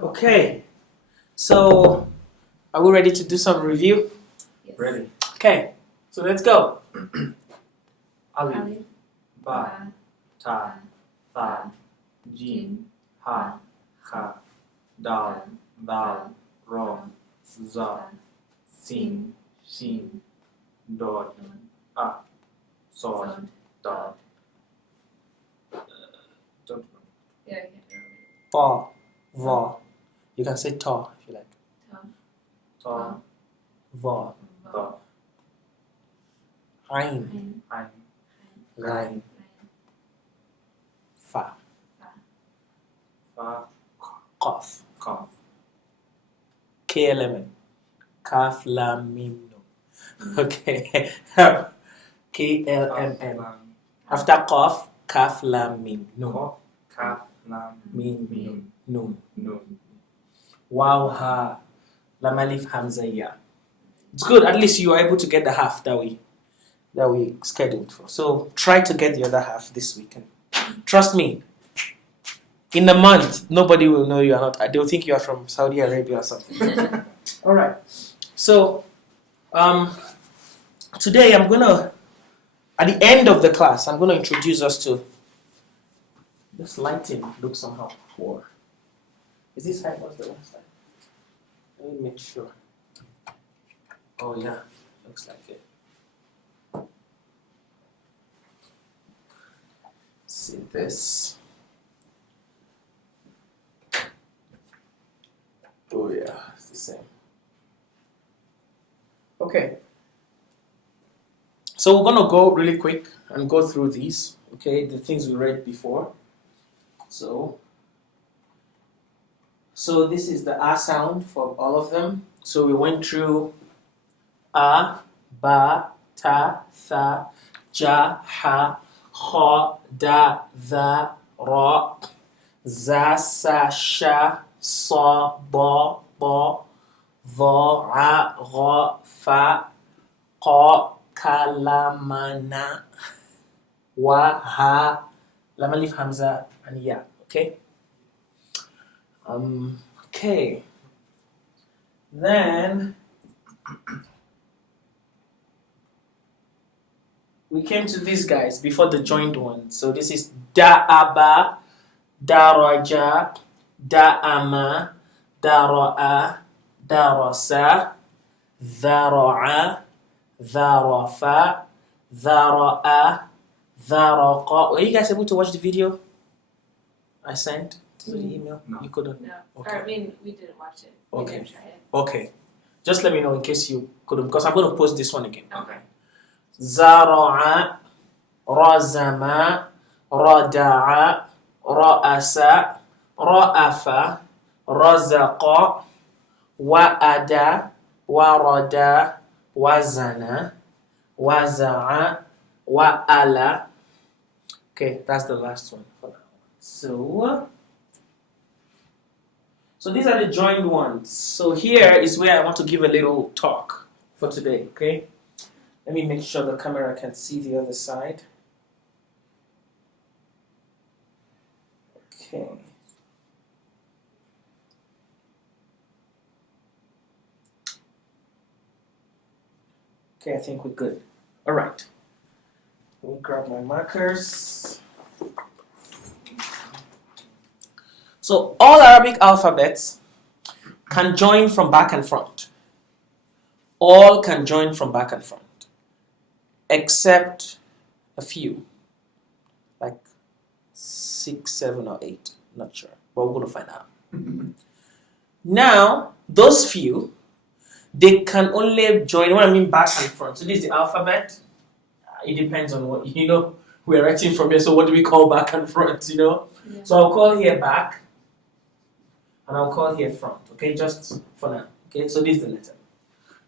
Okay, so are we ready to do some review? Yes. Ready. Okay, so let's go. Alif, Alif, Ba, Ta, Tha, Jim, Ha, Kha, Dal, Dal, Ra, Za, Sin, Shin, Dod, A, Sod, Dal. Dod. Yeah, I can't remember. Va, va. You can say ta if you like. Ta, Va. Ta, Ain, Ein, Rain, Fa, Fa, Qaf, Kaf, KLM, Kaf, Lam, Mim, Nun. Okay, KLMN. Lam, After Qaf, Kaf, Lam, Mim, Nun. Kaf, Kaf, Lam, Mim, Mim, Nun. Nun. Wow, Ha, Lam, Alif, Hamza, Ya. It's good, at least you are able to get the half that we scheduled for. So try to get the other half this weekend. Trust me, in a month, nobody will know you are not. They'll think you are from Saudi Arabia or something. All right. So today I'm gonna, at the end of the class, I'm gonna introduce us to this lighting. Looks somehow poor. Is this how it was the last time? Let me make sure. Oh yeah, looks like it. See this. Oh yeah, it's the same. Okay. So we're gonna go really quick and go through these, okay, the things we read before. So this is the A sound for all of them. So we went through A, Ba, Ta, Tha, Ja, Ha, Kha, Da, Tha, Ra, Za, Sa, Sha, Sa, Ba, Ba, Dha, A, Ra, Fa, Qa, Kalamana, Wa, Ha, Lam, Alif, Hamza, and Ya. Okay? Okay. Then we came to these guys before the joined one. So this is Da'aba, Daraja, Da'ama, Dara'a, Darasa, Dhara'a, Dharafa, Dhara'a, Dharaqa. Were you guys able to watch the video I sent to the email? No. You couldn't? No. Okay. Or, I mean, we didn't watch it. We Okay. didn't try it. Okay. Just let me know in case you couldn't, because I'm going to post this one again. Okay. Zara'a, Razama, Rada'a, Ra'asa, Ra'afa, Razaqa, Wa'ada, Warada, Wazana, Waza'a, Wa'ala. Okay, that's the last one for now. So these are the joined ones. So here is where I want to give a little talk for today, okay? Let me make sure the camera can see the other side. Okay. Okay, I think we're good. All right. Let me grab my markers. So all Arabic alphabets can join from back and front. All can join from back and front, except a few, like 6, 7, or 8. Not sure, but we're gonna find out. Now, those few, they can only join. What I mean back and front. So this is the alphabet. It depends on what we're writing from here. So what do we call back and front? Yeah. So I'll call here back, and I'll call here front. Okay, just for now. Okay, so this is the letter.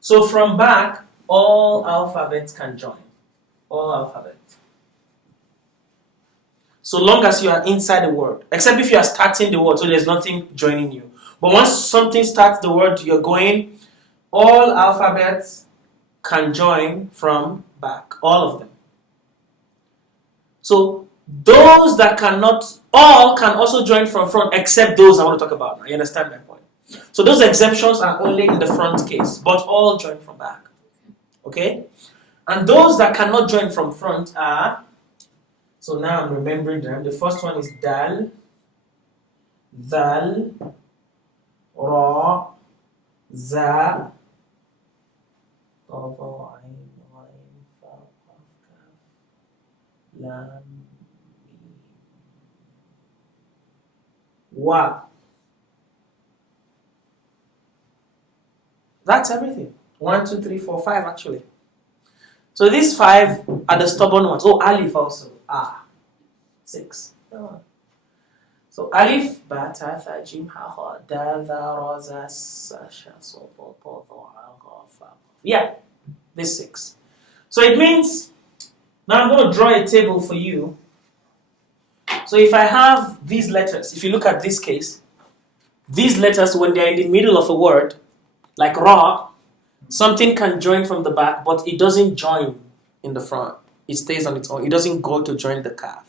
So from back, all alphabets can join. All alphabets. So long as you are inside the word, except if you are starting the word, so there's nothing joining you. But once something starts the word, you're going. All alphabets can join from back. All of them. So Those that cannot, all can also join from front except those I want to talk about now. You understand my point? So those exemptions are only in the front case, but all join from back. Okay? And those that cannot join from front are, so now I'm remembering them. The first one is dal, dal, ra, za, lam, wa. That's everything. 1, 2, 3, 4, 5 actually. So these 5 are the stubborn ones. Oh, alif also. 6. So alif, ba, ta, tha, jim, ha, ha, da, tha, ra, za, sa, sha, so, po, po, tho, ha, ha, fa. Yeah, this 6. So it means, now I'm going to draw a table for you. So if I have these letters, if you look at this case, these letters, when they're in the middle of a word, like ra, something can join from the back, but it doesn't join in the front. It stays on its own. It doesn't go to join the kaf.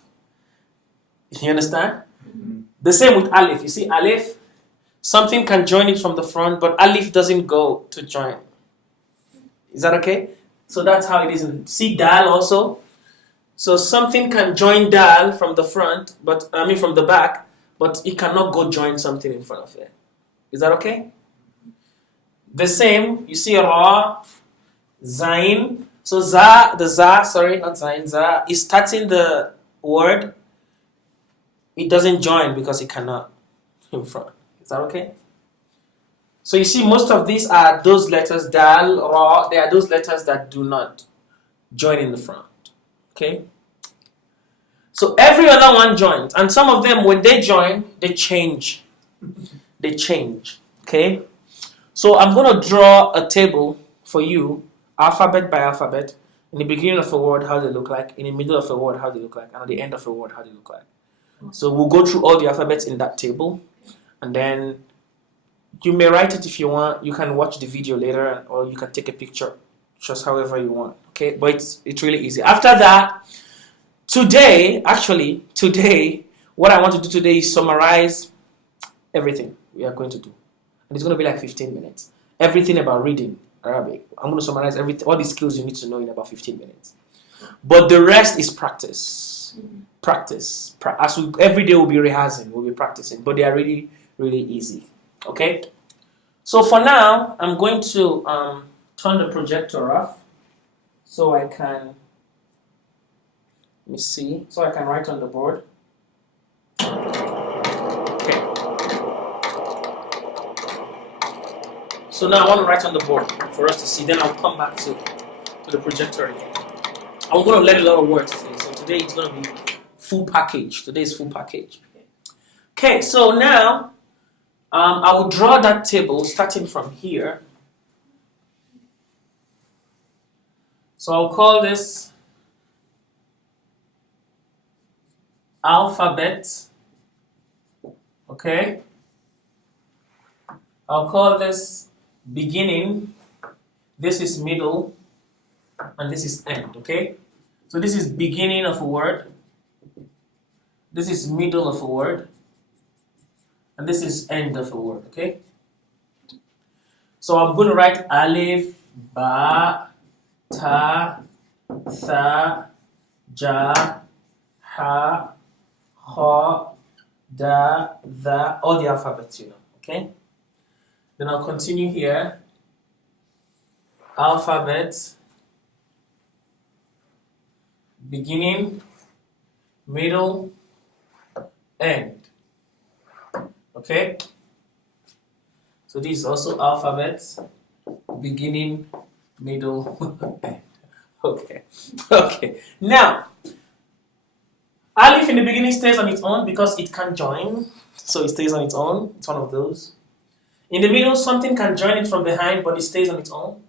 You understand? Mm-hmm. The same with alif. You see alif, something can join it from the front, but alif doesn't go to join. Is that okay? So that's how it is. See dal also. So something can join dal from the front, but from the back, but it cannot go join something in front of it. Is that okay? The same, you see ra, zain. So za, not zain, za is starting the word. It doesn't join because it cannot in front. Is that okay? So you see most of these are those letters, dal, ra, they are those letters that do not join in the front. Okay? So every other one joins, and some of them, when they join, they change. They change. Okay? So I'm going to draw a table for you, alphabet by alphabet. In the beginning of a word, how they look like. In the middle of a word, how they look like. And at the end of a word, how they look like. So we'll go through all the alphabets in that table. And then you may write it if you want. You can watch the video later, or you can take a picture. Just however you want. Okay? But it's really easy. After that, today, what I want to do today is summarize everything we are going to do. And it's going to be like 15 minutes. Everything about reading Arabic. I'm going to summarize all the skills you need to know in about 15 minutes. But the rest is practice. Practice. Every day we'll be rehearsing, we'll be practicing. But they are really, really easy. Okay? So for now, I'm going to turn the projector off so I can, let me see, so I can write on the board. Okay. So now I want to write on the board for us to see. Then I'll come back to the projector again. I'm going to learn a lot of words today. So today it's going to be full package. Today is full package. Okay, so now I will draw that table starting from here. So I'll call this alphabet. Okay. I'll call this beginning. This is middle. And this is end. Okay. So this is beginning of a word. This is middle of a word. And this is end of a word. Okay. So I'm going to write alif, ba, ta, tha, ja, ha, ha, da, tha, all the alphabets, you know. Okay. Then I'll continue here. Alphabet, beginning, middle, end. Okay? So this is also alphabets, beginning, middle, end. Okay. Okay. Now, alif in the beginning stays on its own because it can't join. So it stays on its own. It's one of those. In the middle, something can join it from behind, but it stays on its own.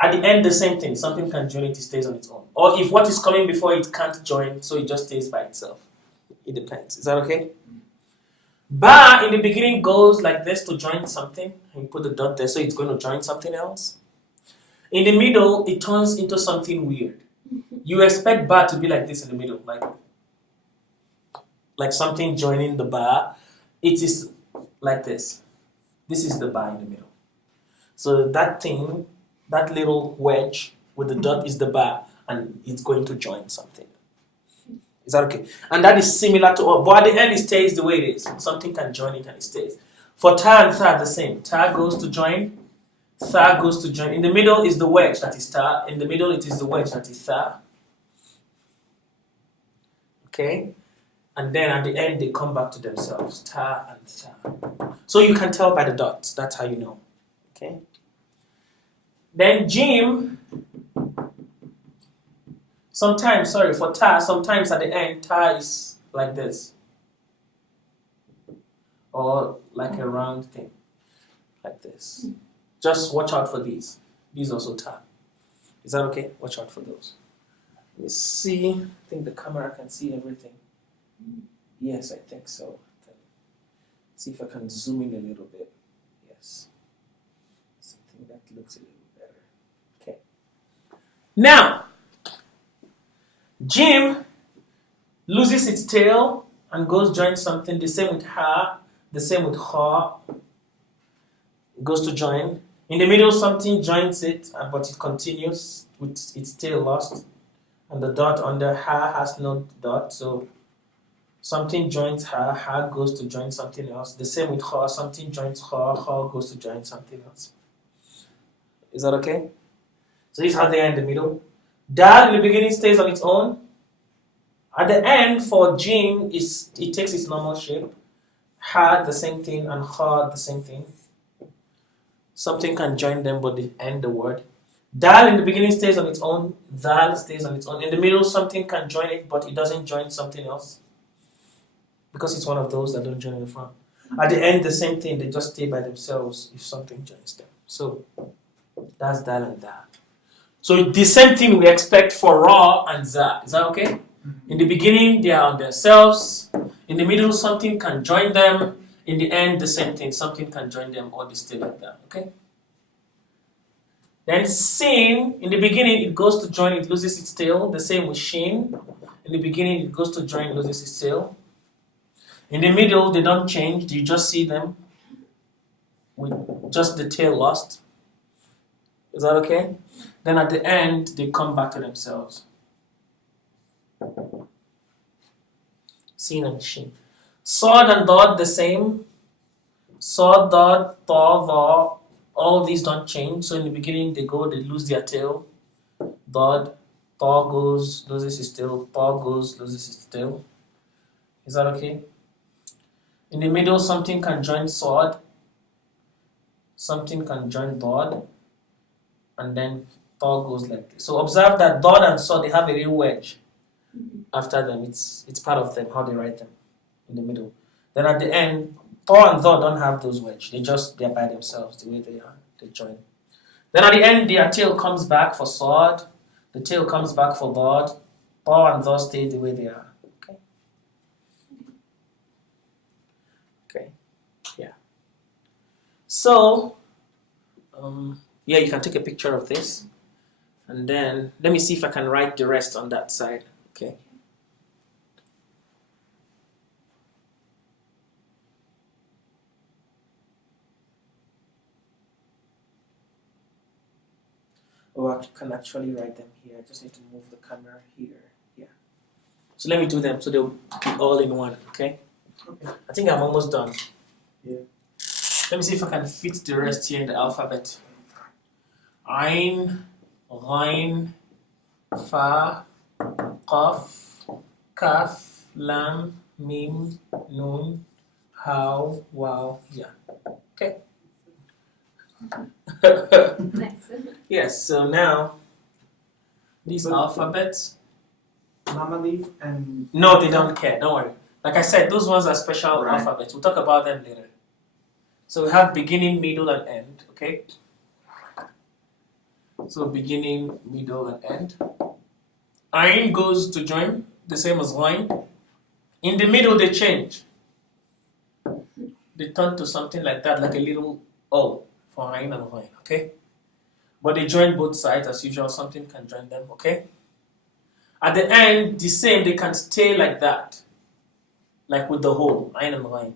At the end, the same thing. Something can join it, it stays on its own. Or if what is coming before it can't join, so it just stays by itself. It depends. Is that okay? Ba in the beginning goes like this to join something. And you put the dot there, so it's going to join something else. In the middle, it turns into something weird. You expect ba to be like this in the middle, like something joining the ba. It is like this. This is the ba in the middle. So that thing, that little wedge with the dot is the ba, and it's going to join something. Is that okay? And that is similar to all, but at the end it stays the way it is. Something can join it and it stays. For ta and tha, the same. Ta goes to join, tha goes to join. In the middle is the wedge, that is ta. In the middle it is the wedge, that is tha. Okay? And then at the end they come back to themselves. Ta and tha. So you can tell by the dots. That's how you know. Okay? Then jim. Sometimes, for ta, sometimes at the end, ta is like this. Or like a round thing. Like this. Just watch out for these. These also ta. Is that okay? Watch out for those. Let me see. I think the camera can see everything. Yes, I think so. See if I can zoom in a little bit. Yes. Something that looks a little better. Okay. Now, Jim loses its tail and goes join something. The same with ha. The same with ha. It goes to join. In the middle, something joins it, but it continues with its tail lost. And the dot under ha has no dot, so something joins ha. Ha goes to join something else. The same with ha. Something joins ha. Ha goes to join something else. Is that okay? So this is how they are in the middle. Dal in the beginning stays on its own. At the end, for jim, it takes its normal shape. Ha, the same thing, and ha, the same thing. Something can join them, but they end the word. Dal in the beginning stays on its own. Dal stays on its own. In the middle, something can join it, but it doesn't join something else. Because it's one of those that don't join in the front. At the end, the same thing. They just stay by themselves if something joins them. So, that's dal and da. So the same thing we expect for ra and za. Is that okay? In the beginning, they are on themselves. In the middle, something can join them. In the end, the same thing. Something can join them, or they stay like that. Okay? Then sin, in the beginning, it goes to join, it loses its tail. The same with shin. In the beginning, it goes to join, it loses its tail. In the middle, they don't change. You just see them with just the tail lost. Is that okay? Then at the end, they come back to themselves. Sin and shin. Sod and dot, the same. Sod, dot, ta, va, all these don't change. So in the beginning, they lose their tail. Dot, ta goes, loses its tail. Ta goes, loses its tail. Is that okay? In the middle, something can join sod. Something can join dot. And then ta goes like this. So observe that dot and sod, they have a little wedge after them. It's part of them, how they write them in the middle. Then at the end, ta and dot don't have those wedge. They're by themselves the way they are. They join. Then at the end, their tail comes back for sod. The tail comes back for dot. Ta and dot stay the way they are. Okay. Okay. Yeah. So, yeah, you can take a picture of this. And then, let me see if I can write the rest on that side. Okay. Oh, I can actually write them here. I just need to move the camera here. Yeah. So let me do them so they'll be all in one, okay? Okay. I think I'm almost done. Yeah. Let me see if I can fit the rest here in the alphabet. Ain, Ghain, Fa, Qaf, Kaf, Lam, Mim, Nun, How, Wow, Yeah. Okay. Nice. Yes, so now these alphabets. Mama leaf and No, they don't care, don't worry. Like I said, those ones are special Right. alphabets. We'll talk about them later. So we have beginning, middle, and end, okay? So beginning, middle, and end. Ain goes to join, the same as Ghain. In the middle, they change. They turn to something like that, like a little O for Ain and Ghain, okay? But they join both sides as usual. Something can join them, okay? At the end, the same, they can stay like that. Like with the whole, ayn and ghain.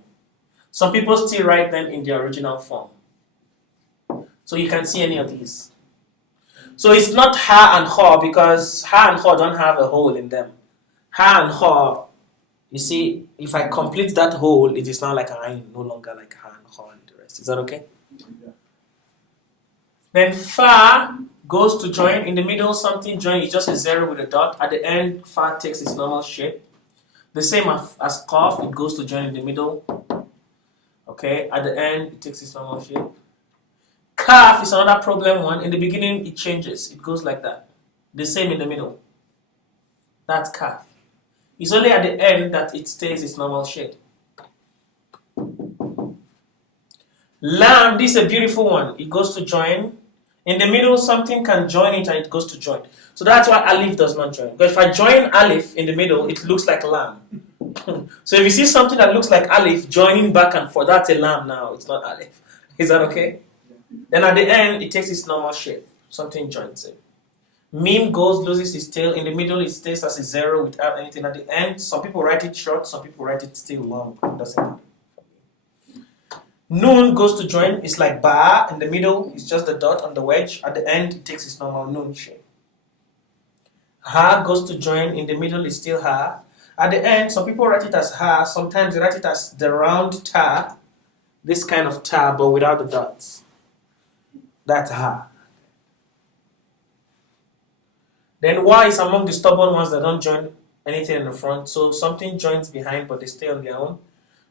Some people still write them in their original form. So you can see any of these. So it's not ha and kha because ha and kha don't have a hole in them. Ha and kha, you see, if I complete that hole, it is now like ayn, no longer like ha and kha and the rest. Is that okay? Yeah. Then fa goes to join. In the middle, something join is just a zero with a dot. At the end, fa takes its normal shape. The same as qaf, it goes to join in the middle. Okay, at the end, it takes its normal shape. Kaf is another problem one. In the beginning, it changes. It goes like that. The same in the middle. That's kaf. It's only at the end that it stays its normal shape. Lam, this is a beautiful one. It goes to join. In the middle, something can join it and it goes to join. So that's why alif does not join. Because if I join alif in the middle, it looks like lam. So if you see something that looks like alif joining back and forth, that's a lam now. It's not alif. Is that okay? Then at the end, it takes its normal shape. Something joins it. Mim goes, loses its tail. In the middle, it stays as a zero without anything. At the end, some people write it short, some people write it still long. It doesn't matter. Noon goes to join. It's like ba. In the middle, it's just the dot on the wedge. At the end, it takes its normal noon shape. Ha goes to join. In the middle, it's still ha. At the end, some people write it as ha. Sometimes they write it as the round ta. This kind of ta, but without the dots. That's ha. Then wa is among the stubborn ones that don't join anything in the front. So something joins behind, but they stay on their own.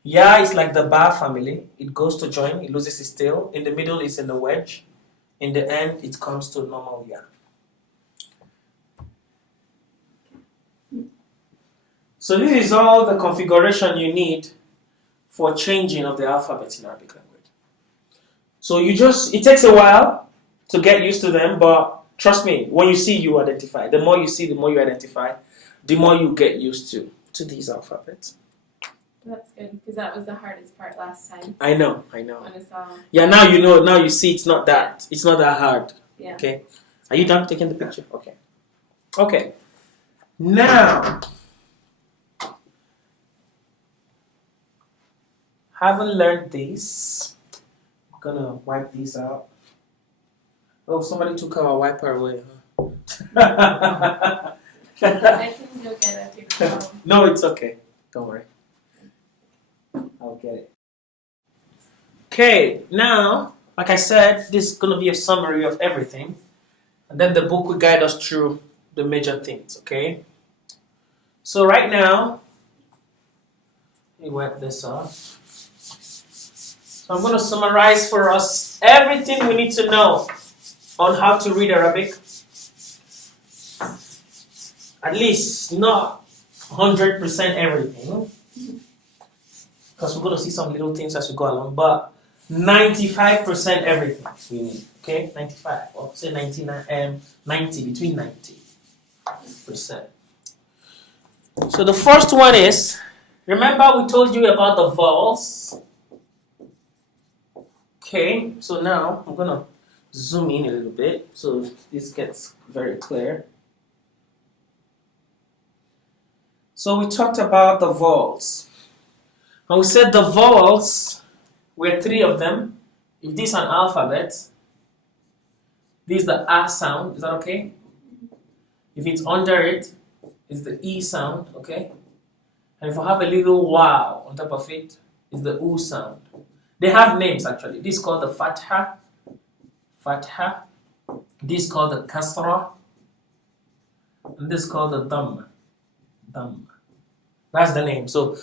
Ya is like the ba family. It goes to join. It loses its tail. In the middle, it's in the wedge. In the end, it comes to normal ya. So this is all the configuration you need for changing of the alphabet in Arabic language. So it takes a while to get used to them, but trust me, when you see, you identify. The more you see, the more you identify, the more you get used to these alphabets. That's good, because that was the hardest part last time. I know. When I saw. Yeah, now you know, now you see it's not that hard. Yeah. Okay. Are you done taking the picture? Okay. Okay. Now, haven't learned this. I'm gonna wipe these out. Oh, somebody took our wiper away, huh? I can go get a picture. No, it's okay. Don't worry. I'll get it. Okay, now, like I said, this is going to be a summary of everything. And then the book will guide us through the major things, okay? So right now, let me wipe this off. So I'm going to summarize for us everything we need to know on how to read Arabic. At least not 100% everything. Because we're going to see some little things as we go along, but 95% everything we need, okay? 95, or say 99, 90, between 90%. So the first one is, remember we told you about the vowels? Okay, so now I'm going to zoom in a little bit so this gets very clear. So we talked about the vowels. And we said the vowels were 3 of them. If this is an alphabet, this is the A sound. Is that okay? If it's under it, it's the E sound. Okay? And if I have a little wow on top of it, it's the U sound. They have names actually. This is called the fatha. Fatha. This is called the kasra. And this is called the dhamma. Dhamma. That's the name. So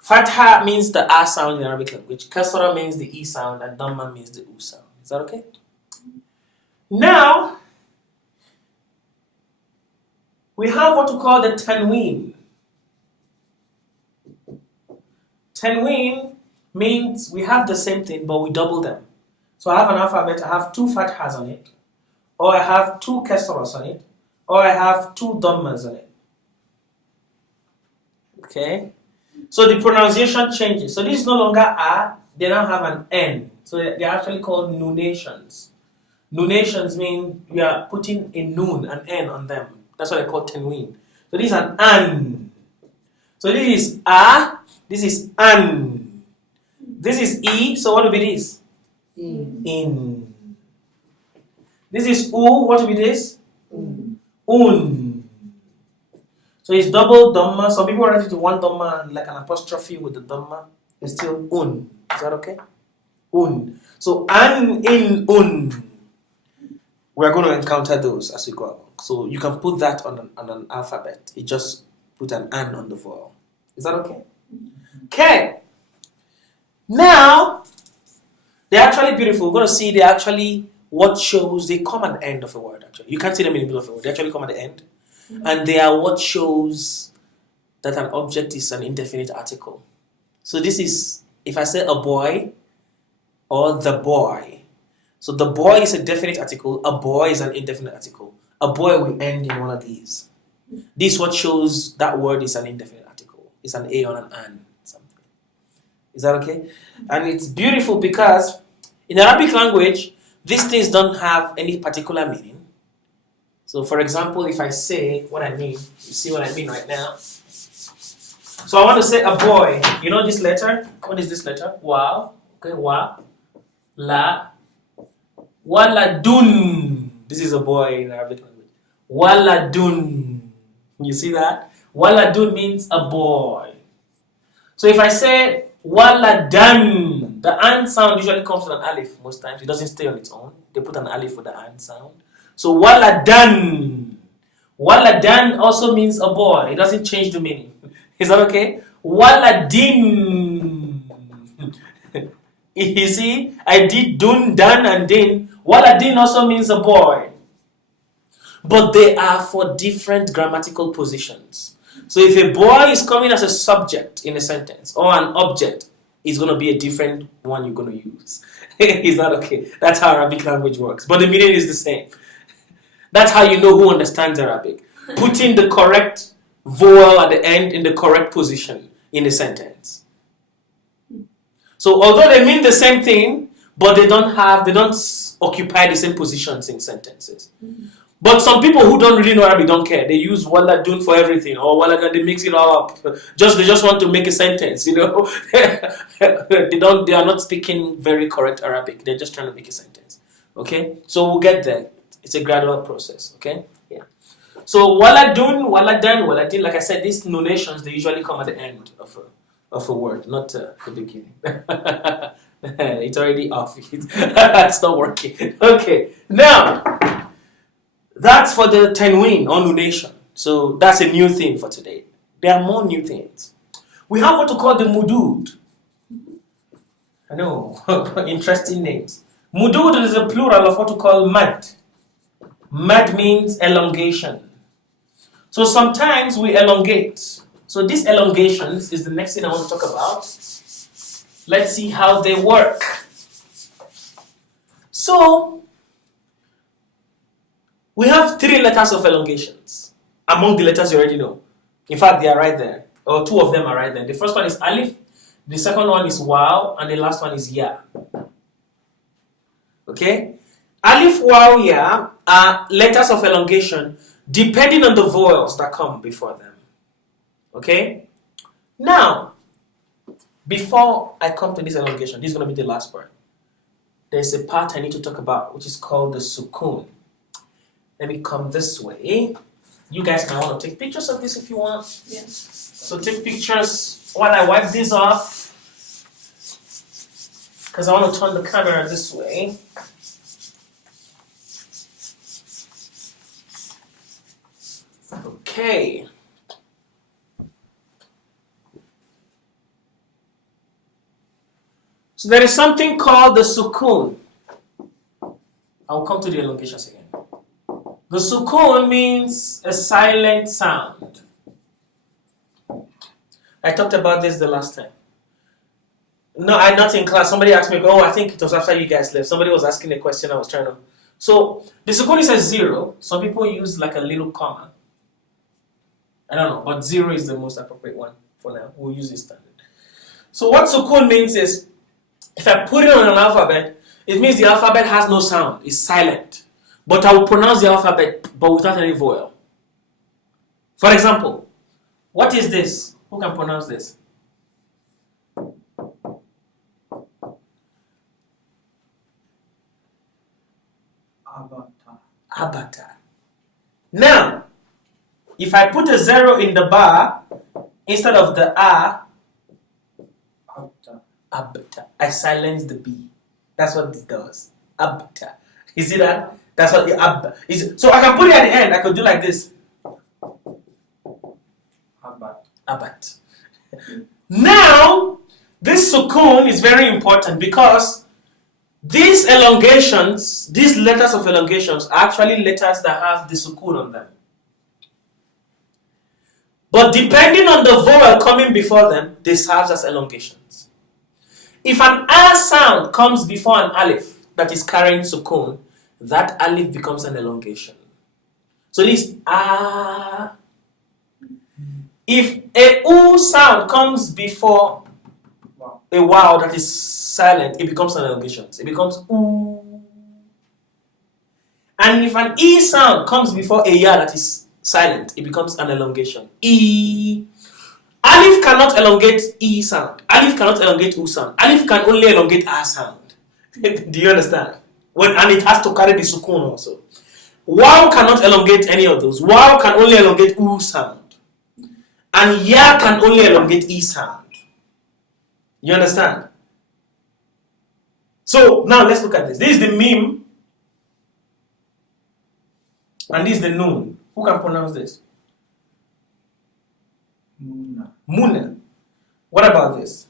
Fatha means the A sound in Arabic language, Kasra means the E sound, and Dhamma means the U sound. Is that okay? Now, we have what we call the tanween. Tanween means we have the same thing, but we double them. So I have an alphabet, I have 2 Fathas on it, or I have 2 Kasras on it, or I have 2 Dhammas on it. Okay? So the pronunciation changes. So this is no longer A, they now have an N. So they're actually called noonations. Noonations mean we are putting a noon, an N on them. That's what I call tanween. So this is an an. So this is a, this is an. This is e, so what will be this? In. This is u, what will be this? Un. So it's double dhamma. Some people write it to one dhamma and like an apostrophe with the dhamma. It's still un. Is that okay? Un. So an, in, un. We're going to encounter those as we go along. So you can put that on an alphabet. You just put an on the vowel. Is that okay? Okay. Now, they're actually beautiful. We're going to see they actually what shows they come at the end of a word. Actually, you can't see them in the middle of a word. They actually come at the end, and they are what shows that an object is an indefinite article. So this is if I say a boy or the boy. So the boy is a definite article. A boy is an indefinite article. A boy will end in one of these. This is what shows that word is an indefinite article. It's an a or an something. Is that okay? And it's beautiful because in Arabic language, these things don't have any particular meaning. So for example, if I say what I mean, you see what I mean right now. So I want to say a boy. You know this letter? What is this letter? Wa. Okay, wa. La. Waladun. This is a boy in Arabic language. Waladun. You see that? Waladun means a boy. So if I say waladan, the an sound usually comes with an alif most times. It doesn't stay on its own. They put an alif with the an sound. So waladan. Waladan also means a boy. It doesn't change the meaning. Is that okay? Waladin. You see, I did dun, dan, and din. Waladin also means a boy. But they are for different grammatical positions. So if a boy is coming as a subject in a sentence or an object, it's going to be a different one you're going to use. Is that okay? That's how Arabic language works. But the meaning is the same. That's how you know who understands Arabic. Putting the correct vowel at the end in the correct position in a sentence. So although they mean the same thing, but they don't occupy the same positions in sentences. But some people who don't really know Arabic don't care. They use waladun for everything, or waladan, they mix it all up. They just want to make a sentence, you know. They are not speaking very correct Arabic. They're just trying to make a sentence. Okay? So we'll get there. It's a gradual process, okay? Yeah. So waladun, waladan, waladin, like I said, these nonations, they usually come at the end of a word, not the beginning. It's already off. It's not working. Okay. Now, that's for the tanween or noonation. So that's a new thing for today. There are more new things. We have what we call the muduud. I know, interesting names. Muduud is a plural of what we call mad. Mad means elongation. So sometimes we elongate. So these elongations is the next thing I want to talk about. Let's see how they work. So we have 3 letters of elongations among the letters you already know. In fact, they are right there, or 2 of them are right there. The first one is alif, the second one is waw, and the last one is ya. Okay? Alif, waw, ya are letters of elongation depending on the vowels that come before them. Okay? Now, before I come to this elongation, this is going to be the last part. There's a part I need to talk about, which is called the sukuun. Let me come this way. You guys might want to take pictures of this if you want. Yes. So take pictures while I wipe this off. Because I want to turn the camera this way. Okay. So there is something called the sukuun. I'll come to the elongations again. The sukuun means a silent sound. I talked about this the last time. No, I'm not in class. Somebody asked me, I think it was after you guys left. Somebody was asking a question I was trying to. So the sukuun is a 0. Some people use like a little comma. I don't know, but 0 is the most appropriate one for now. We'll use this standard. So what sukuun means is, if I put it on an alphabet, it means the alphabet has no sound. It's silent. But I will pronounce the alphabet, but without any vowel. For example, what is this? Who can pronounce this? Avatar. Avatar. Now, if I put a 0 in the bar instead of the A, Avatar. Avatar, I silence the B. That's what this does. Avatar. You see that? That's what the ab is. So I can put it at the end. I could do like this. Abat. Abat. Now, this sukoon is very important because these elongations, these letters of elongations, are actually letters that have the sukoon on them. But depending on the vowel coming before them, they serve as elongations. If an A sound comes before an alif that is carrying sukoon, that alif becomes an elongation. So this A. If a U sound comes before a wow that is silent, it becomes an elongation. It becomes U. And if an E sound comes before a ya that is silent, it becomes an elongation. E. Alif cannot elongate E sound. Alif cannot elongate U sound. Alif can only elongate A sound. Do you understand? And it has to carry the sukoon also. Wow cannot elongate any of those. Wow can only elongate U sound. And ya can only elongate E sound. You understand? So now let's look at this. This is the meme. And this is the noon. Who can pronounce this? Muna. Muna. What about this?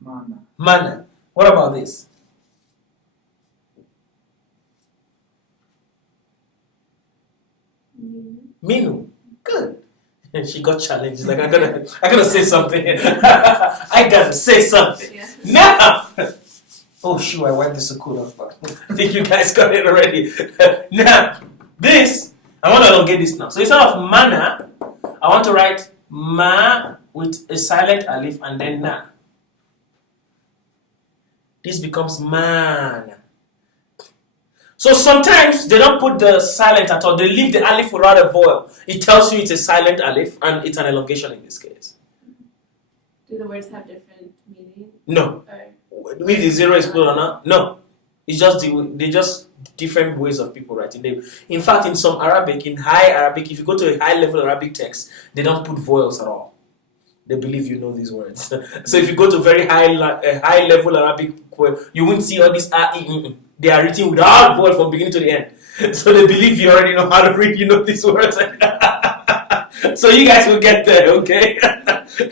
Mana. Mana. What about this? Minu. Good. She got challenged. She's like, I gotta say something. I gotta say something. Yeah. Now. Oh shoot, I wiped the sukoon off. I think you guys got it already. Now, this, I want to elongate this now. So instead of mana, I want to write ma with a silent alif and then na. This becomes man. So sometimes they don't put the silent at all. They leave the alif without a vowel. It tells you it's a silent alif and it's an elongation in this case. Do the words have different meaning? No. Or With the zero is put or not? No. It's just they're just different ways of people writing. In fact, in some Arabic, in high Arabic, if you go to a high level Arabic text, they don't put vowels at all. They believe you know these words. So if you go to very high level Arabic, you won't see all these They are written without vowel from beginning to the end. So they believe you already know how to read. You know these words. So you guys will get there, okay?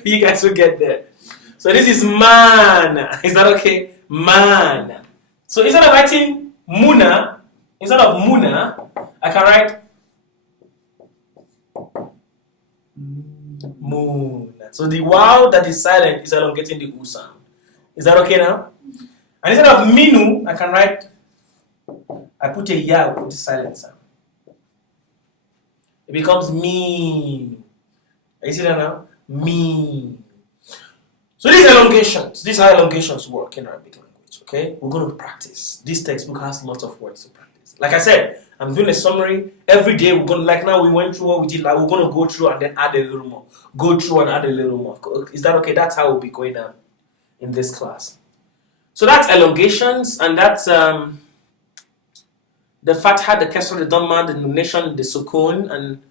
You guys will get there. So this is man. Is that okay? Man. So instead of writing muna, I can write moon. So the wow that is silent is elongating the u sound. Is that okay now? And instead of minu, I can write, I put a ya with the silent sound. It becomes me. You see that now? Me. So these elongations, these are elongations work in Arabic language, okay? We're going to practice. This textbook has lots of words to practice. Like I said, I'm doing a summary. Every day we're going to, like now we went through what we did, like we're going to go through and then add a little more. Go through and add a little more. Is that okay? That's how we'll be going on in this class. So that's elongations, and that's the fatha, the kasra, the dhamma, the noonation, the sukoon, and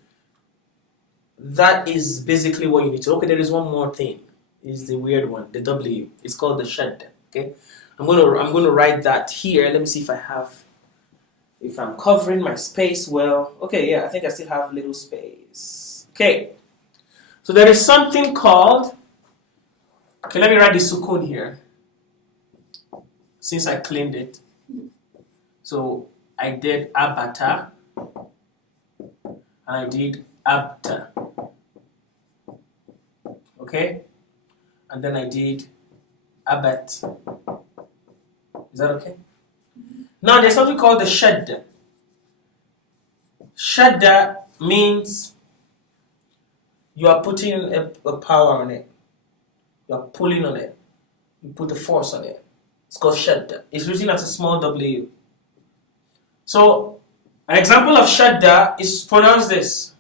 that is basically what you need to. Okay, there is one more thing. Is the weird one, the W. It's called the shaddah. Okay, I'm gonna write that here. Let me see if I'm covering my space well. Okay, yeah, I think I still have little space. Okay, so there is something called. Okay, let me write the sukoon here. Since I claimed it, so I did abata and I did abta. Okay. And then I did abat. Is that okay? Now there's something called the shaddah. Shaddah means you are putting a power on it. You are pulling on it. You put a force on it. It's called shaddah. It's written as a small W. So An example of shaddah is pronounced this.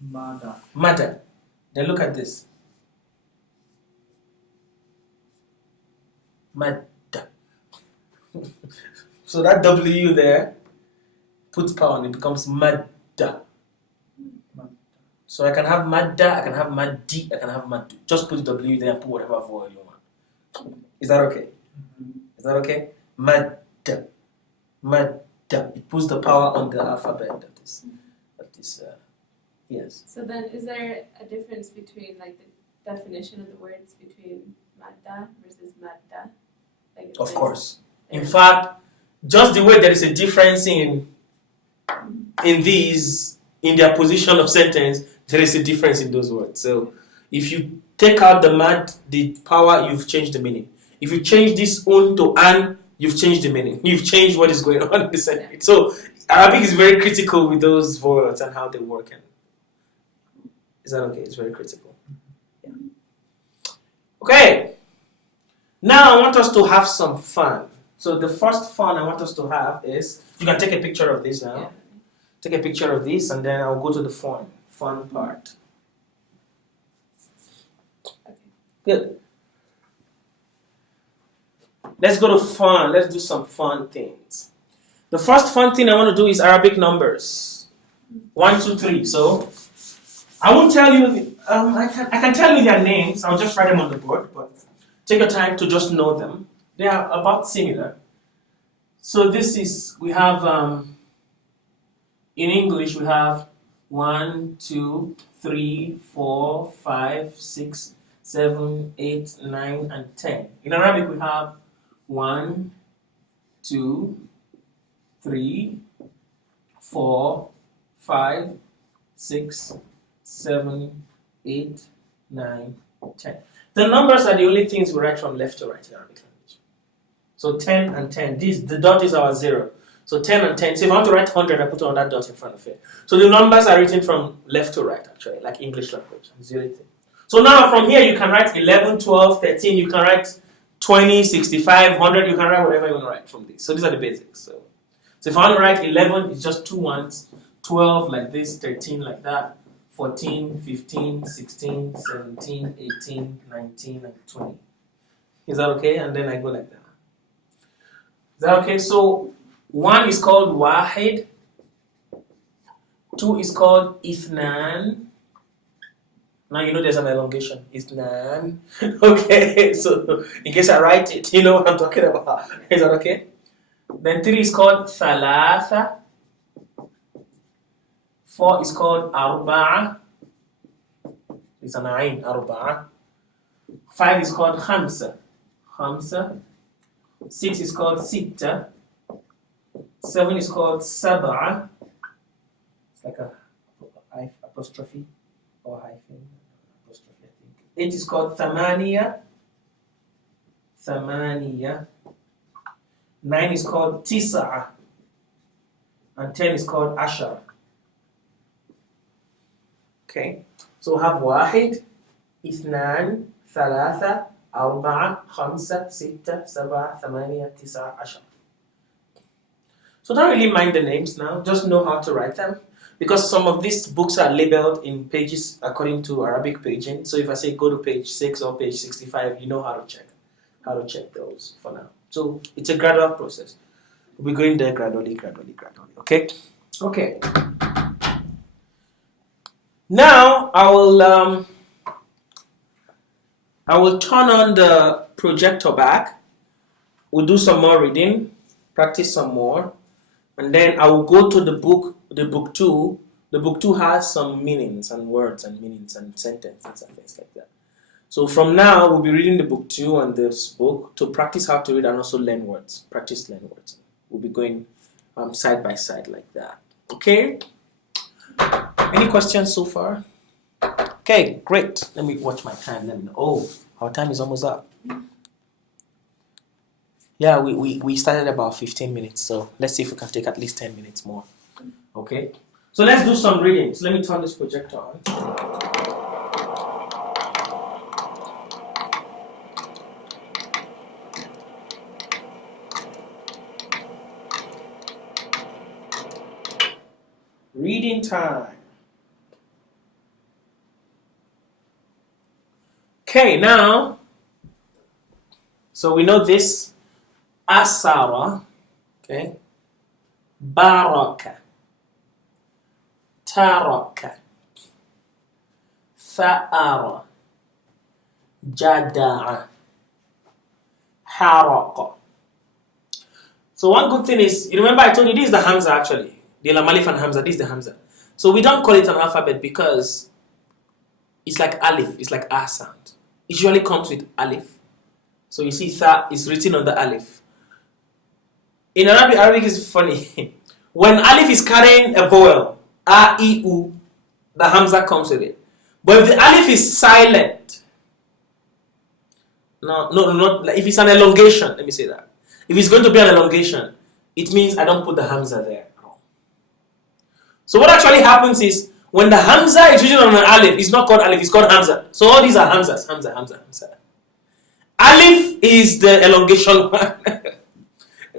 Mada. Mada. Then look at this. Madda. So that W there puts power on it, becomes madda. So I can have madda, I can have maddi, I can have maddu. Just put W there and put whatever vowel you want. Is that okay? Is that okay? Madda. Madda. It puts the power on the alphabet that is yes. So then, is there a difference between like the definition of the words between madda versus madda? Like if Of there's- course. In fact, just the way there is a difference in these, in their position of sentence, there is a difference in those words. So if you take out the mad, the power, you've changed the meaning. If you change this un to an, you've changed the meaning. You've changed what is going on in the sentence. So Arabic is very critical with those words and how they work. Is that okay? It's very critical. Yeah. Okay. Now I want us to have some fun. So the first fun I want us to have is, you can take a picture of this now. Yeah. Take a picture of this and then I'll go to the fun part. Okay. Good. Let's go to fun. Let's do some fun things. The first fun thing I want to do is Arabic numbers. 1, 2, 3. So I won't tell you. I can tell you their names. I'll just write them on the board. But take your time to just know them. They are about similar. So this is, we have, in English we have 1, 2, 3, 4, 5, 6, 7, 8, 9, and 10. In Arabic we have 1, 2, 3, 4, 5, 6, 7, 8, 9, 10. The numbers are the only things we write from left to right in Arabic language. So 10 and 10. The dot is our 0. So 10 and 10. So if I want to write 100, I put on that dot in front of it. So the numbers are written from left to right, actually, like English language. 0. So now from here you can write 11, 12, 13. You can write 20, 65, 100. You can write whatever you want to write from this. So these are the basics. So if I want to write 11, it's just 2 ones. 12 like this, 13 like that. 14, 15, 16, 17, 18, 19, and 20. Is that okay? And then I go like that. Is that okay? So 1 is called wahid. 2 is called ithnan. Now you know there's an elongation. Ithnan. Okay, so in case I write it, you know what I'm talking about. Is that okay? Then 3 is called thalatha. 4 is called arba'a. It's an ain, arba'a. 5 is called khamsa. Khamsa. 6 is called sitta. 7 is called sab'a. It's like a apostrophe or hyphen. Apostrophe, I think. 8 is called thamaniya. Thamaniya. 9 is called tis'a. And 10 is called ashara. Okay, so we have واحد, اثنان, ثلاثة, أربعة, خمسة, ستة, سبعة, ثمانية, تسعة, عشرة. So don't really mind the names now, just know how to write them. Because some of these books are labeled in pages according to Arabic paging. So if I say go to page 6 or page 65, you know how to check those for now. So it's a gradual process. We're going there gradually. Okay? Okay. Now I will turn on the projector back. We'll do some more reading, practice some more, and then I will go to the book 2. The book 2 has some meanings and words and meanings and sentences and things like that. So from now we'll be reading the book 2 and this book to practice how to read and also learn words. Practice learn words. We'll be going side by side like that. Okay? Any questions so far? Okay, great. Let me watch my time. Let me know. Oh, our time is almost up. Yeah, we started about 15 minutes, so let's see if we can take at least 10 minutes more. Okay? So let's do some reading. So let me turn this projector on. Reading time. Okay, now, so we know this. Asara, okay. Baraka. Taraka. Tha'ara. Jada'a. Haraqa. So one good thing is, you remember I told you this is the Hamza actually. The Lam Alif and Hamza, this is the Hamza. So we don't call it an alphabet because it's like Alif, it's like A sound. It usually comes with Alif. So you see Tha is written on the Alif. In Arabic is funny. When Alif is carrying a vowel, A, I, U, the Hamza comes with it. But if the Alif is silent, not if it's an elongation, let me say that. If it's going to be an elongation, it means I don't put the Hamza there. So what actually happens is, when the Hamza is written on an Alif, it's not called Alif, it's called Hamza. So all these are Hamzas, Hamza. Alif is the elongation one.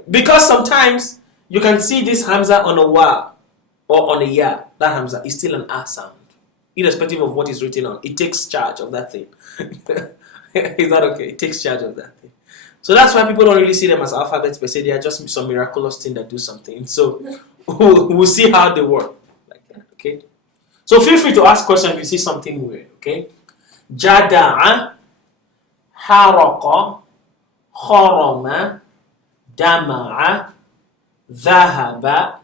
Because sometimes you can see this Hamza on a Wa or on a Ya. That Hamza is still an A sound. Irrespective of what is written on. It takes charge of that thing. Is that okay? It takes charge of that thing. So that's why people don't really see them as alphabets per se. They are just some miraculous thing that do something. So we'll see how they work. Like that, okay? So feel free to ask questions if you see something weird, okay? Jada'a, haraqa, kharama, dama'a, dhahaba.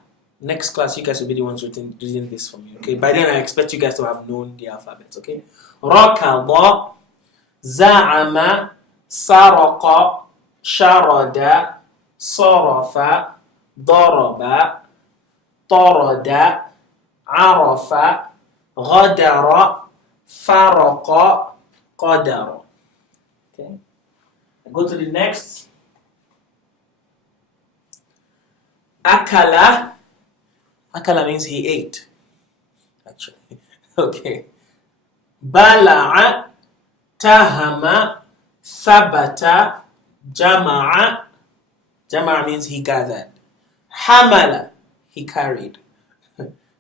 Next class, you guys will be the ones reading this for me, okay? By then, I expect you guys to have known the alphabets, okay? Rakada, za'ama, saraqa, sharada, sarafa, daraba, tarada, arafa, ghadara, faraqa, qadara. Okay? I go to the next. Akala. Akala means he ate. Actually. Okay. Bala'a, tahama, thabata, jama'a. Jama'a means he gathered. Hamala, he carried.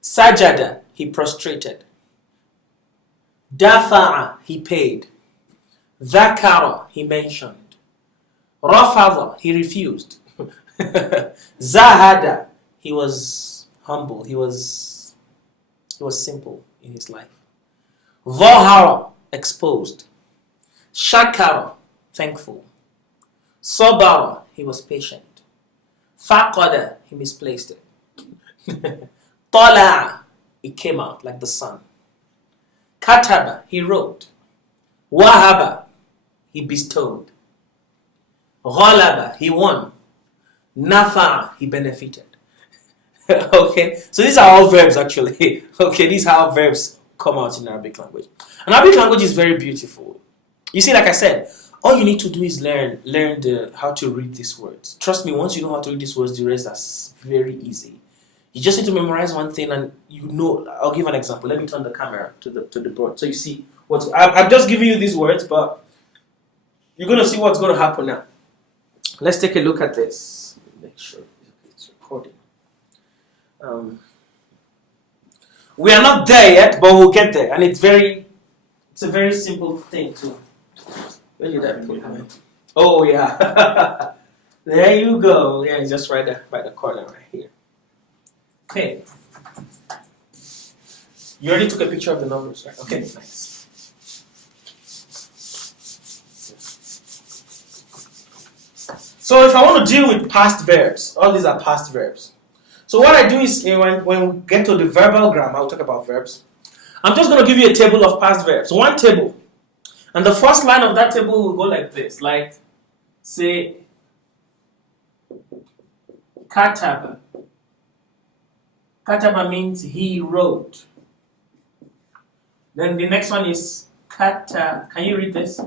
Sajada, he prostrated. Dafa'a, he paid. Dhakara, he mentioned. Rafadha, he refused. Zahada, he was humble. He was simple in his life. Dhahara, exposed. Shakara, thankful. Sabara, he was patient. Faqada, he misplaced it. Tala'a, it came out like the sun. Kataba, he wrote. Wahaba, he bestowed. Ghalaba, he won. Nafa'a, he benefited. Okay, so these are all verbs actually. Okay, these are how verbs come out in Arabic language. And Arabic language is very beautiful. You see, like I said, all you need to do is learn how to read these words. Trust me, once you know how to read these words, the rest is very easy. You just need to memorize one thing, and you know. I'll give an example. Let me turn the camera to the board so you see what I'm just giving you these words, but you're gonna see what's gonna happen now. Let's take a look at this. Make sure it's recording. We are not there yet, but we'll get there, and it's a very simple thing too. Where did I put it? Oh yeah, there you go. Yeah, it's just right there by the corner right here. Okay. You already took a picture of the numbers, right? Okay, nice. So if I want to deal with past verbs, all these are past verbs. So what I do is, when we get to the verbal grammar, I'll talk about verbs. I'm just going to give you a table of past verbs. One table. And the first line of that table will go like this. Like, say, kataba. Kataba means he wrote. Then the next one is kata. Can you read this?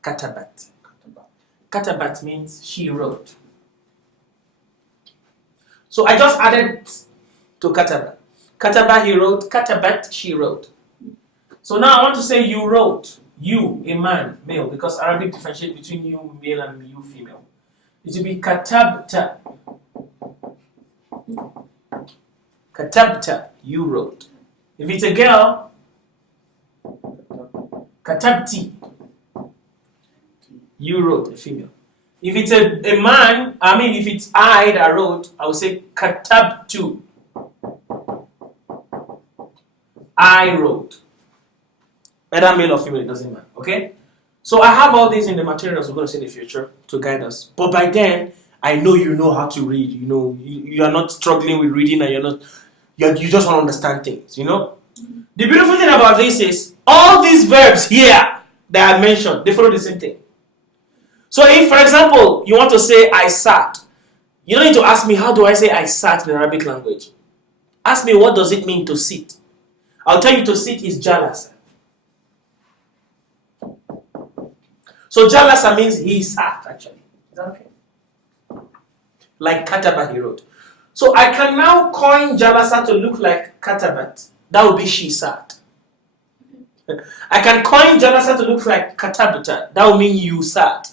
Katabat. Katabat means she wrote. So I just added to kataba. Kataba, he wrote. Katabat, she wrote. So now I want to say you wrote. You, a man, male, because Arabic differentiates between you male and you female. It will be katabta. Katabta, you wrote. If it's a girl, katabti, you wrote, a female. If it's a man, if it's I that wrote, I would say katabtu. I wrote. Whether male or female, it doesn't matter. Okay? So I have all these in the materials we're going to see in the future to guide us. But by then, I know you know how to read. You know, you are not struggling with reading and you just want to understand things, you know? The beautiful thing about this is all these verbs here that I mentioned, they follow the same thing. So if, for example, you want to say I sat, you don't need to ask me how do I say I sat in Arabic language. Ask me what does it mean to sit. I'll tell you to sit is jalasa. So jalasa means he sat actually. Is that okay? Like kataba he wrote. So I can now coin jalasa to look like katabat. That would be she sat. I can coin jalasa to look like katabata. That would mean you sat.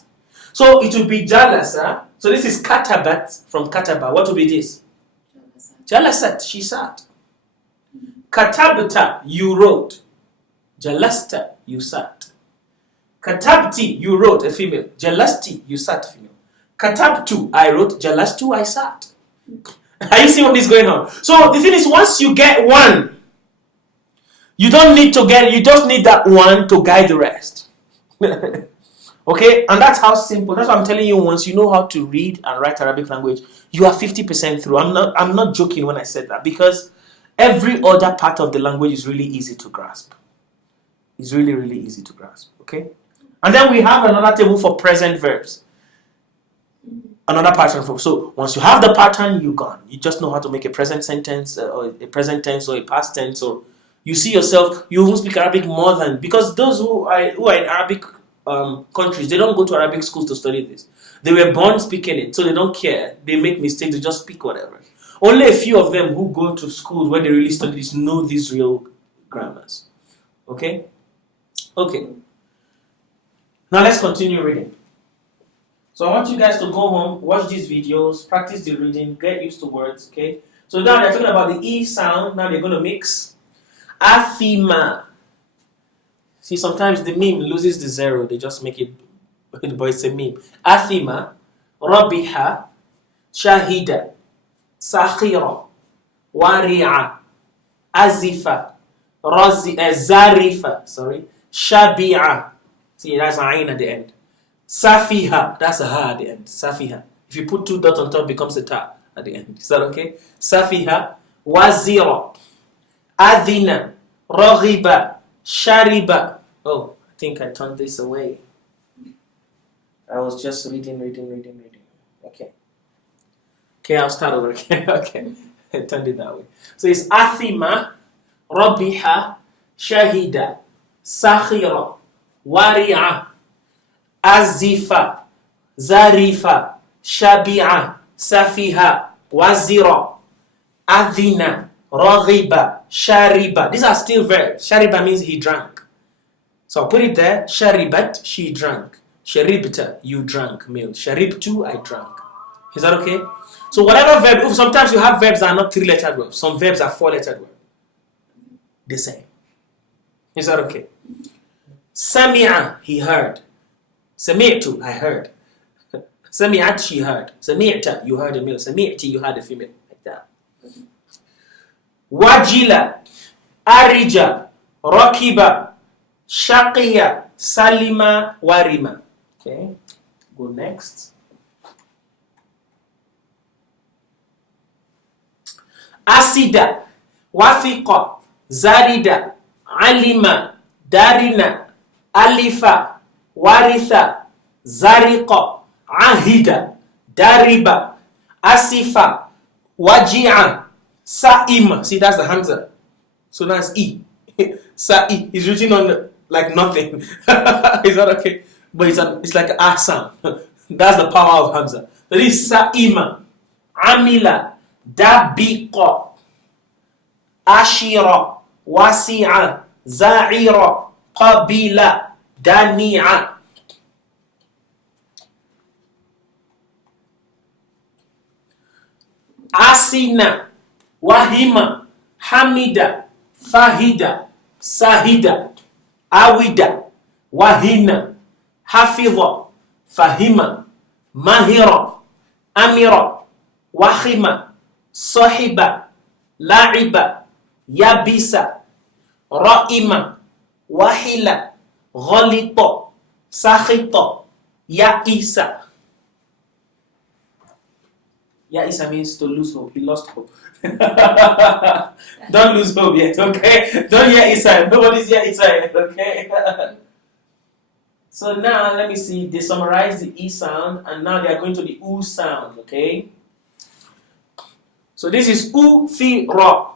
So it will be jalasa. So this is katabat from kataba. What will be this? Jalasat, she sat. Katabta, you wrote. Jalasta, you sat. Katabti, you wrote, a female. Jalasti, you sat, female. Katabtu, I wrote. Jalastu, I sat. Are you seeing what is going on? So the thing is, once you get one, you don't need to get it. You just need that one to guide the rest. Okay? And that's how simple. That's what I'm telling you. Once you know how to read and write Arabic language, you are 50% through. I'm not joking when I said that, because every other part of the language is really easy to grasp. It's really, really easy to grasp. Okay? And then we have another table for present verbs. Another pattern for. So once you have the pattern, you're gone. You just know how to make a present sentence, or a present tense, or a past tense, or you see yourself. You will speak Arabic more than, because those who are in Arabic countries, they don't go to Arabic schools to study this. They were born speaking it, so they don't care. They make mistakes. They just speak whatever. Only a few of them who go to schools where they really study this know these real grammars. Okay? Okay. Now let's continue reading. So I want you guys to go home, watch these videos, practice the reading, get used to words, okay? So now they're talking about the E sound. Now they're going to mix. Athima. See, sometimes the meme loses the zero. They just make it, but it's a meme. Athima, Rabiha, Shahida, Sakhira, Wari'a, Azifa, Zarifa, Shabi'a. See, that's an ayn at the end. Safiha, that's a ha at the end. Safiha. If you put two dots on top, it becomes a ta at the end. Is that okay? Safiha, Wazira, Adhina, Raghiba, Shariba. Oh, I think I turned this away. I was just reading. Okay. Okay, I'll start over again. Okay. I turned it that way. So it's Athima, Rabiha, Shahida, Sakhira, Wari'a, Azifa, Zarifa, Shabi'a, Safiha, Wazira, Adhina, Raghiba, Shariba. These are still verbs. Shariba means he drank. So I'll put it there. Sharibat, she drank. Sharibta, you drank. Male. Sharibtu, I drank. Is that okay? So whatever verb, sometimes you have verbs that are not three-lettered verbs. Some verbs are four-lettered verbs. The same. Is that okay? Sami'a, he heard. Sami'tu, I heard. Sami'at, she heard. Sami'ta, you heard a male. Sami'ti, you heard a female. Like that. Wajila, Arija, Rakiba, Shaqiya, Salima, Warima. Okay, go next. Asida, Wafiqa, Zarida, Alima, Darina, Alifa, Waritha, Zariqa, Ahida, Dariba, Asifa, Waji'a, Sa'ima. See, that's the Hamza. So that's E. Sa'i is written on like nothing. Is that okay? But it's like a sound. That's the power of Hamza. So this is Sa'ima, Amila, Dabiqa, Ashira, Wasi'a, Za'ira, Qabila, dani'a, asina, wahima, hamida, fahida, sahida, awida, wahina, hafidha, fahima, mahira, amira, wahima, sahiba, la'iba, yabisa, ra'ima, wahila, ghalita, sakhita, ya'isa. Ya'isa means to lose hope. He lost hope. Don't lose hope yet, okay? Don't ya'isa. Nobody's ya'isa yet, okay? So now let me see. They summarize the E sound and now they are going to the U sound, okay? So this is uthira,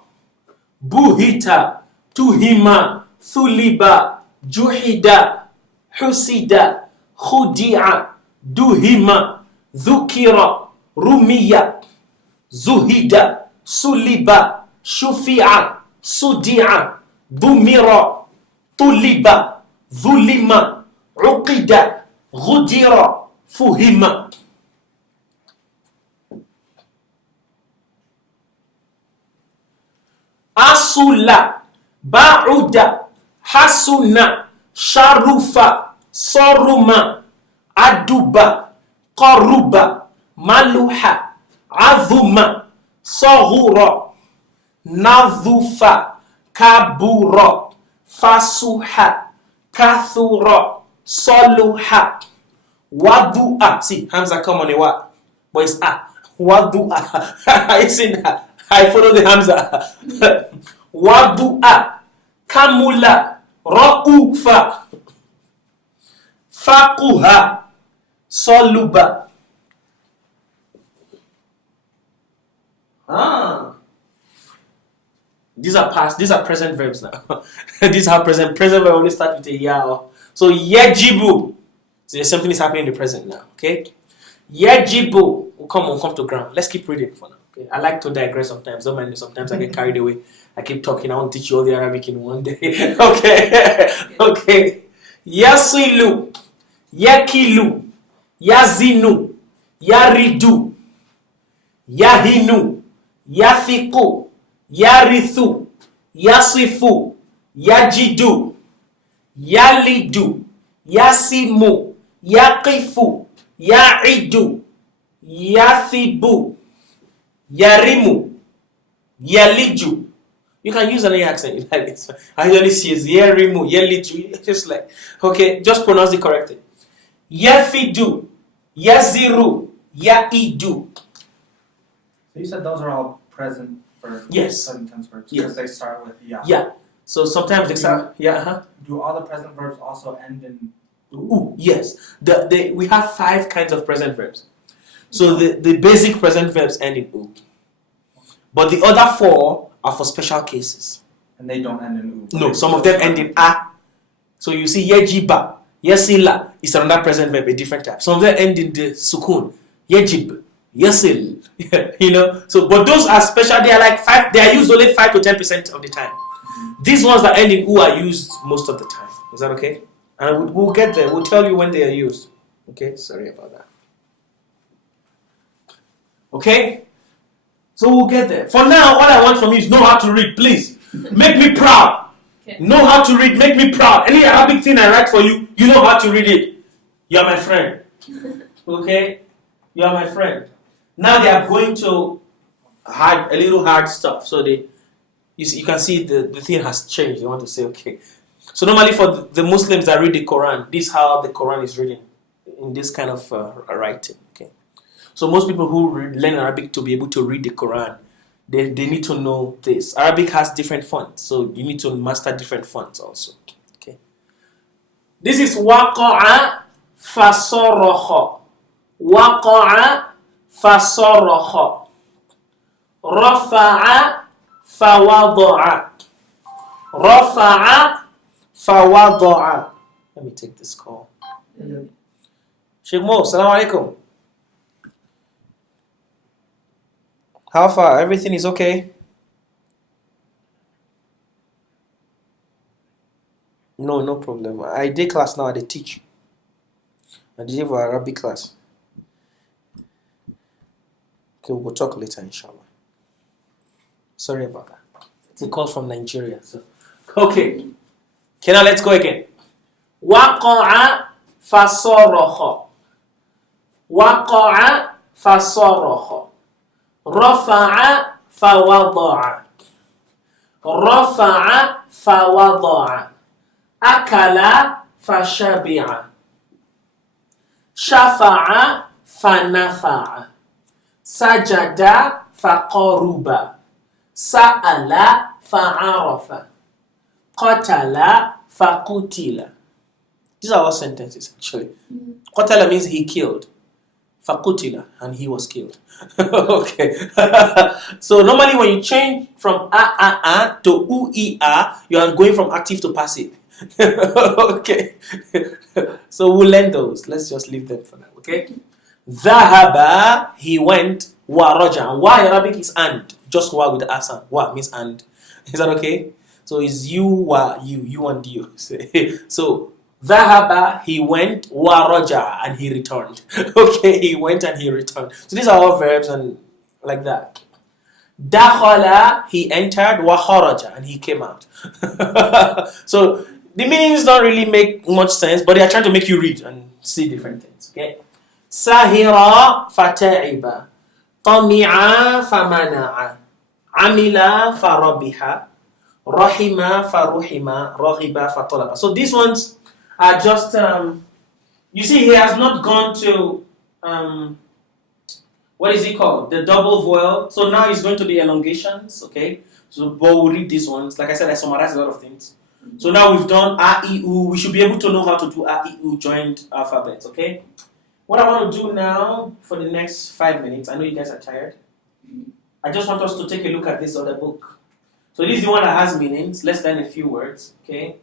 buhita, tuhima, thuliba, juhida, husida, khudi'a, duhima, dhukira, rumiya, zuhida, suliba, shufi'a, sudi'a, dumira, tuliba, dhulima, uqida, ghudira, fuhima. Asula, ba'uda, hasuna, sharufa, soruma, aduba, qaruba, maluha, azuma, saghura, nadhufa, kabura, fasuha, kathura, saluha, wadu'a. See, Hamza come on a what? But it's a. Wadu'a. It's in a. I follow the Hamza. Wadu'a, kamula, ra'ufa, faquha, soluba. These are past, these are present verbs now. These are present verb only start with a ya. So yajibu. So something is happening in the present now. Okay? Yajibu. We'll come to ground. Let's keep reading for now. Okay? I like to digress sometimes. Don't mind me. Sometimes I get carried away. I keep talking. I want to teach you all the Arabic in one day. Okay. Okay. Yasilu. Yakilu. Yazinu. Yaridu. Yahinu. Yathiku. Yarithu. Yasifu. Yajidu. Yalidu. Yasimu. Yaqifu. Ya'idu. Yathibu. Yarimu. Yaliju. You can use any accent. I usually see is Yarimu, Yaliju. Just like, okay, just pronounce it correctly. Yafidu. Yaziru. Ya'idu. So you said those are all present verbs. Yes. Present tense verbs. Yes. Because they start with ya. Yeah. So sometimes they start, yeah, Do all the present verbs also end in Ooh, yes. We have 5 kinds of present verbs. So the basic present verbs end in u. But the other 4 are for special cases. and they don't end in u? No, some of them end in a. So you see yejiba, yesila is another present verb, a different type. Some of them end in the sukuun. Yejib, yesil. You know. So but those are special, they are like 5, they are used only 5 to 10% of the time. These ones that end in u are used most of the time. Is that okay? And we'll get there. We'll tell you when they are used. Okay? Sorry about that. Okay? So we'll get there. For now, all I want from you is know how to read, please. Make me proud. Okay. Know how to read, make me proud. Any Arabic thing I write for you, you know how to read it. You are my friend. Okay? You are my friend. Now they are going to a little hard stuff. So you can see the thing has changed. They want to say, okay. So normally for the Muslims that read the Quran, this is how the Quran is written in this kind of writing. Okay. So most people who learn Arabic to be able to read the Quran, they need to know this. Arabic has different fonts, so you need to master different fonts also. Okay. This is waqa'a fasaraha. Waqa'a fasaraha. Rafa'a fawada'a. Rafa'a fawada'a. Let me take this call. Sheikh Mo, salam alaikum. How far? Everything is okay? No, no problem. I did class now. I did teach. I did for Arabic class. Okay, we'll talk later, inshallah. Sorry about that. It's a call from Nigeria. So. Okay. Okay, now let's go again. وقع فصرخ. وقع فصرخ. رفع فوضع. رفع فوضع. أكل فشبع. شفع فنفع. سجد فقرب. سأل فعرف. قتل فقتل. These are all sentences actually. Qatala means he killed. Faqutila, and he was killed. Okay. So normally when you change from a to u-e-a, you are going from active to passive. Okay. So we'll learn those. Let's just leave them for now. Okay. Dhahaba, he went. Wa raja. Wa in Arabic is and. Just wa with the asan. Wa means and. Is that okay? So it's you, wa, you and you. So Dhahaba, he went, wa raja, and he returned. Okay, he went and he returned. So these are all verbs and like that. Dakhala, he entered, wa kharaja, and he came out. So the meanings don't really make much sense, but they are trying to make you read and see different things. Okay. Sahira fata'iba. Tami'a famana'a. Amila farabiha. Rahima faruhima. Raghiba fatalaba. So these ones are just, you see, he has not gone to, what is it called? The double vowel. So now it's going to be elongations, okay? So, but we'll read these ones. Like I said, I summarized a lot of things. So now we've done a, e, u. We should be able to know how to do a, e, u joined alphabets, okay? What I want to do now for the next 5 minutes, I know you guys are tired. I just want us to take a look at this other book. So this is the one that has meanings. Let's learn a few words, okay?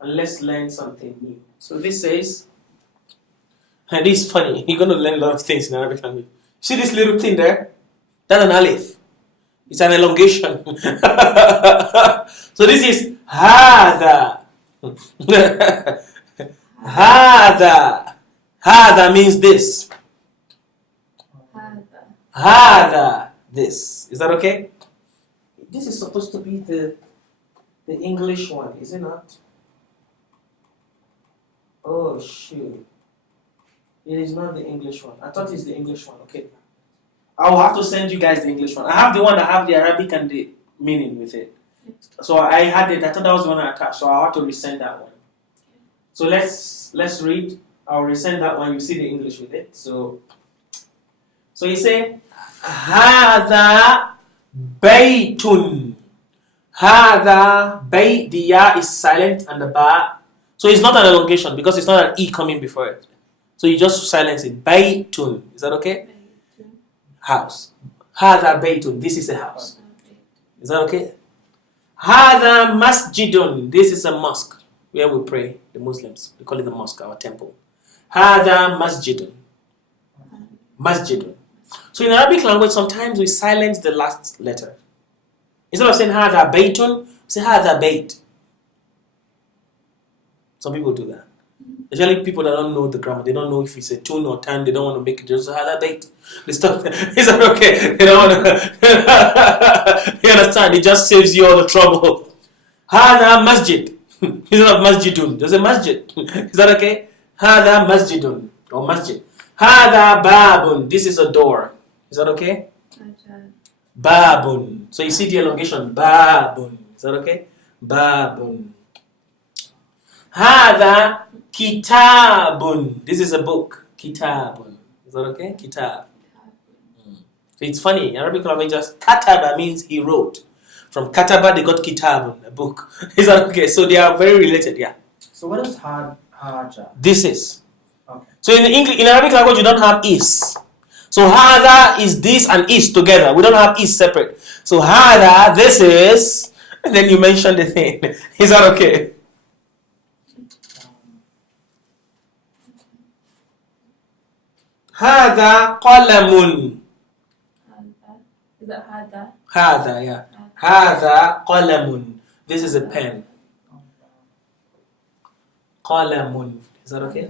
And let's learn something new. So this says, and this is funny, you're going to learn a lot of things in Arabic language. See this little thing there? That's an alif. It's an elongation. So this is hada. Hada. Hada means this. Hada. This. Is that okay? This is supposed to be the English one, is it not? Oh shoot. It is not the English one. I thought it's the English one. Okay. I'll have to send you guys the English one. I have the one that have the Arabic and the meaning with it. So I had it. I thought that was the one I attached. So I'll have to resend that one. So let's read. I'll resend that one. You see the English with it. So you say Hada baytun. Hada bayt. The ya is silent and the ba. So it's not an elongation because it's not an e coming before it. So you just silence it. Baytun. Is that okay? House. Hada baytun. This is a house. Is that okay? Hada masjidun. This is a mosque where we pray, the Muslims. We call it the mosque, our temple. Hada masjidun. Masjidun. So in Arabic language, sometimes we silence the last letter. Instead of saying hada baytun, say hada bayt. Some people do that. Especially people that don't know the grammar. They don't know if it's a tune or tan. They don't want to make it just hada bayt. They stop. Is that okay? They don't want to. You understand? It just saves you all the trouble. Hada masjid. Instead of masjidun, there's a masjid. Is that okay? Hada masjidun or masjid. Hada babun. This is a door. Is that okay? Babun. So you see the elongation. Babun. Is that okay? Babun. Hada kitabun. This is a book. Kitabun. Is that okay? Kitab. So it's funny. In Arabic language, just kataba means he wrote. From kataba they got kitabun, a book. Is that okay? So they are very related. Yeah. So what is haja? This is. Okay. So in Arabic language you don't have is. So hada is this and is together. We don't have is separate. So hada, this is, and then you mention the thing. Is that okay? Hada qalamun. Is that hada? Hada, yeah. Hada qalamun. This is a pen. قلم. Is that okay?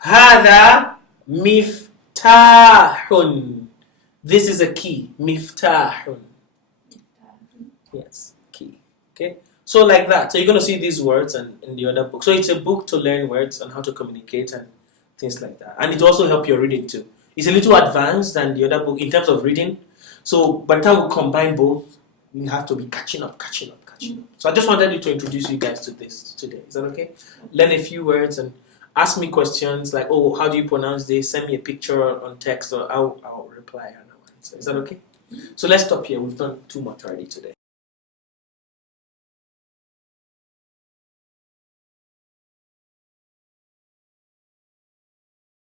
هذا مفتاح. This is a key. مفتاح. Yes, key. Okay. So like that. So you're going to see these words and in the other book. So it's a book to learn words and how to communicate and things like that. And it also helps your reading too. It's a little advanced than the other book in terms of reading. So by the time we combine both, we have to be catching up. So I just wanted to introduce you guys to this today. Is that okay? Learn a few words and ask me questions like, oh, how do you pronounce this? Send me a picture on text or I'll reply and I'll answer. Is that okay? So let's stop here. We've done too much already today.